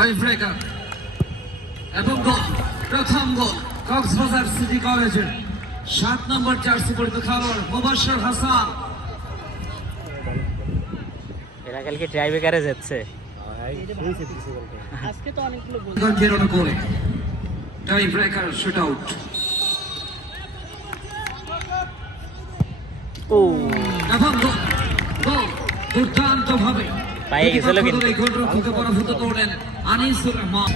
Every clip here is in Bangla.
টাই ব্রেকার এবং গোল, প্রথম গোল কক্সবাজার সিটি কলেজের 7 নম্বর জার্সি পরিহিত খেলোয়াড় মুবাশশির হাসান। এরা কালকে টাই ব্রেকারে যাচ্ছে। আজকে তো অনেকগুলো গোল, টাই ব্রেকার শুট আউট। ও এবং গোল, গোল দুর্দান্ত ভাবে পায়ে গেছিল কিন্তু গোলরক্ষককে পরাভূত করলেন আনিসুর রহমান।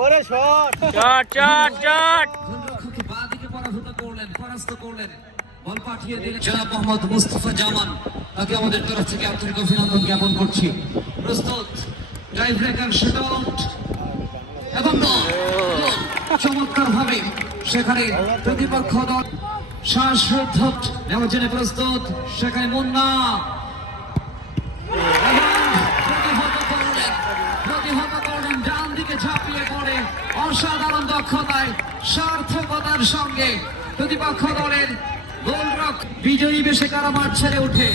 ওরে শট শট শট শট গোলরক্ষককে বাঁ দিকে পরাস্ত করলেন। বল পাঠিয়ে দিলেন জনাব মোহাম্মদ মুস্তাফা জামান। তাকে আমাদের তরফ থেকে আন্তরিক অভিনন্দন জ্ঞাপন করছি। প্রস্তুত, টাই ব্রেকার শুট আউট এবং চমৎকার ভাবে সেখানে প্রতিপক্ষ দল শ্বাসরুদ্ধ নেওয়ার জন্য প্রস্তুত। সেখানে মুন্না প্রতিহত করলেন ডান দিকে ঝাঁপিয়ে পড়ে অসাধারণ দক্ষতায় সার্থকতার সঙ্গে প্রতিপক্ষ দলের গোলরক্ষক বিজয়ী বেশে কারা মাঠ ছেড়ে উঠে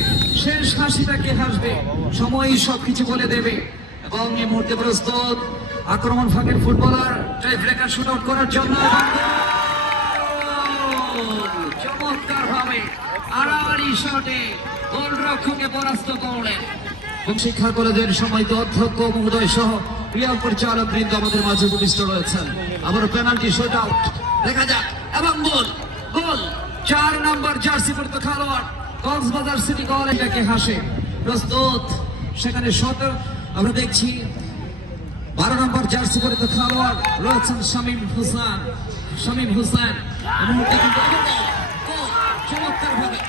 শেষ হাসিটা কে হাসবে, সময়ই সবকিছু বলে দেবে। এবং এই মুহূর্তে প্রস্তুত আক্রমণ ফাঁকের footballer tie breaker shoot out করার জন্য চমৎকার ভাবে আড়াআড়ি শটে গোলরক্ষককে পরাস্ত করলেন। শিক্ষা কলেজের সম্মানিত অধ্যক্ষ মহোদয় সহ ক্রীড়া পরিচালক বৃন্দ আমাদের মাঝে উপবিষ্ট রয়েছেন। আবার পেনাল্টি শুট আউট দেখা যাক এবং গোল, গোল 4 নম্বর জার্সি পরিহিত খেলোয়াড় কক্সবাজার সিটি কলেজকে হাসে। প্রস্তুত, সেখানে শট আমরা দেখছি 12 নম্বর জার্সি পরিহিত খেলোয়াড় রয়েছেন শামীম হোসেন। চমৎকার ভাবে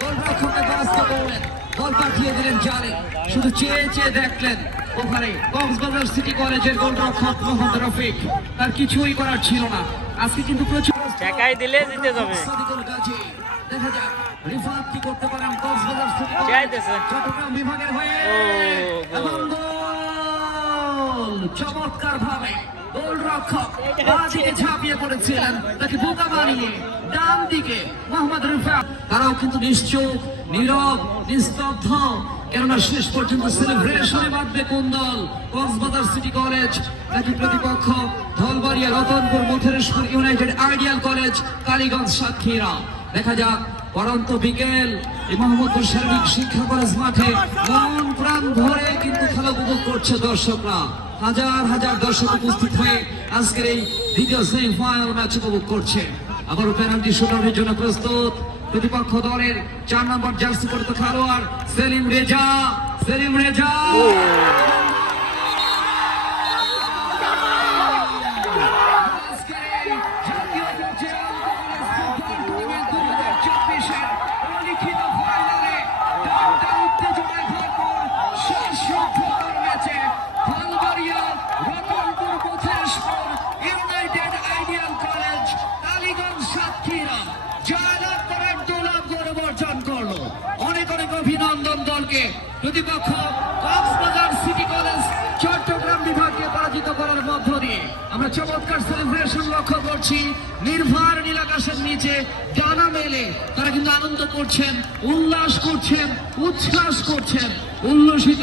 গোলরক্ষককে পরাস্ত করলেন, বল পাঠিয়ে দিলেন জালে। শুধু চেয়ে চেয়ে দেখলেন ওখানে কক্সবাজার সিটি কলেজের গোলরক্ষক মোহাম্মদ রফিক, তার কিছুই করার ছিল না। আজকে কিন্তু প্রচুর টাকাই দিলে জিতে যাবে। দেখা যাক রিফাত কি করতে পারেন কক্সবাজার সিটি চট্টগ্রাম বিভাগের হয়ে। এবং গোল, চমৎকার ভাবে গোলরক্ষক বাঁ দিকে ঝাঁপিয়ে পড়েছিলেন, তাকে বোকা বানিয়ে ডান দিকে মোহাম্মদ রিফাত। তারাও কিন্তু নিশ্চুপ, নীরব, নিস্তব্ধ, কেননা শেষ পর্যন্ত সেলিব্রেশনে বাঁধবে কোন দল, কক্সবাজার সিটি কলেজ নাকি প্রতিপক্ষ Dhalbaria Ratanpur Mathureshwar united ideal college Kaliganj Satkhira. দেখা যাক পরন্ত বিকেল এই মোহাম্মদপুর সার্বিক শিক্ষা কলেজ মাঠে মন প্রাণ ভরে কিন্তু খেলা উপভোগ করছে দর্শকরা। হাজার হাজার দর্শক উপস্থিত হয়ে আজকের এই দ্বিতীয় সেমিফাইনাল ম্যাচ উপভোগ করছে। আবারও পেনাল্টি শুট আউটের জন্য প্রস্তুত প্রতিপক্ষ দলের 4 নম্বর জার্সি পরিহিত খেলোয়াড় Selim Reza. United ideal college Kaliganj Satkhira জয়লাভ করার দুর্লভ গৌরব অর্জন করলো। অনেক অনেক অভিনন্দন দলকে। প্রতিপক্ষ কক্সবাজার সিটি কলেজ চট্টগ্রাম বিভাগকে পরাজিত করার মধ্য দিয়ে আমরা চমৎকার সেলিব্রেশন লক্ষ্য করছি। নির্ভর নীলাকাশের নিচে ডানা মেলে তারা কিন্তু আনন্দ করছেন, উল্লাস করছেন, উচ্ছ্বাস করছেন, উল্লসিত